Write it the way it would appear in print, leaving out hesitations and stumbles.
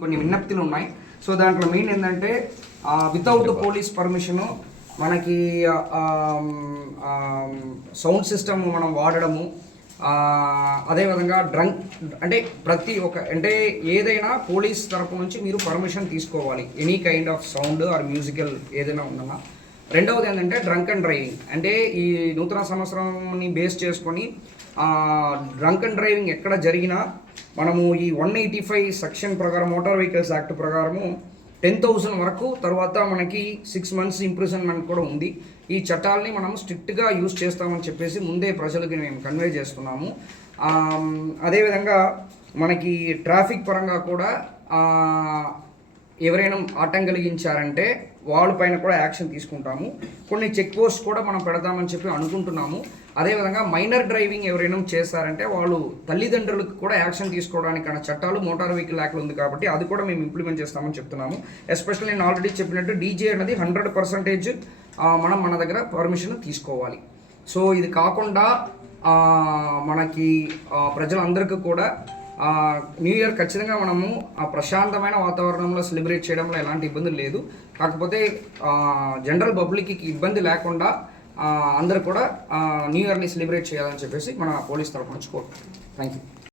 కొన్ని విజ్ఞప్తులు ఉన్నాయి. సో దాంట్లో మెయిన్ ఏంటంటే వితౌట్ పోలీస్ పర్మిషను మనకి సౌండ్ సిస్టమ్ మనం వాడడము, అదేవిధంగా డ్రంక్ అంటే ప్రతి ఒక్క అంటే ఏదైనా పోలీస్ తరపు నుంచి మీరు పర్మిషన్ తీసుకోవాలి, any kind of sound or musical ఏదైనా ఉందన్నా. రెండవది ఏంటంటే డ్రంక్ అండ్ డ్రైవింగ్. అంటే ఈ నూతన సంవత్సరంని బేస్ చేసుకొని డ్రంక్ అండ్ డ్రైవింగ్ ఎక్కడ జరిగినా మనము ఈ 185 సెక్షన్ ప్రకారం మోటార్ వెహికల్స్ యాక్ట్ ప్రకారము 10,000 వరకు, తర్వాత మనకి 6 months ఇంప్రిజన్మెంట్ కూడా ఉంది. ఈ చట్టాలని మనం స్ట్రిక్ట్గా యూజ్ చేస్తామని చెప్పేసి ముందే ప్రజలకి మేము కన్వే చేస్తున్నాము. అదేవిధంగా మనకి ట్రాఫిక్ పరంగా కూడా ఎవరైనా ఆటంకం కలిగించారంటే వాళ్ళపైన కూడా యాక్షన్ తీసుకుంటాము. కొన్ని చెక్ పోస్ట్ కూడా మనం పెడతామని చెప్పి అనుకుంటున్నాము. అదేవిధంగా మైనర్ డ్రైవింగ్ ఎవరైనా చేస్తారంటే వాళ్ళు తల్లిదండ్రులకు కూడా యాక్షన్ తీసుకోవడానికి చట్టాలు మోటార్ వెహికల్ యాక్ట్లో ఉంది కాబట్టి అది కూడా మేము ఇంప్లిమెంట్ చేస్తామని చెప్తున్నాము. ఎస్పెషల్లీ నేను ఆల్రెడీ చెప్పినట్టు డీజే అనేది 100% మనం మన దగ్గర పర్మిషన్ తీసుకోవాలి. సో ఇది కాకుండా మనకి ప్రజలందరికీ కూడా న్యూ ఇయర్ ఖచ్చితంగా మనము ప్రశాంతమైన వాతావరణంలో సెలబ్రేట్ చేయడంలో ఎలాంటి ఇబ్బందులు లేదు. కాకపోతే జనరల్ పబ్లిక్కి ఇబ్బంది లేకుండా అందరూ కూడా న్యూ ఇయర్ని సెలబ్రేట్ చేయాలని చెప్పేసి మన పోలీస్ తరఫు నుంచి కోరుకుంటున్నాం. Thank you.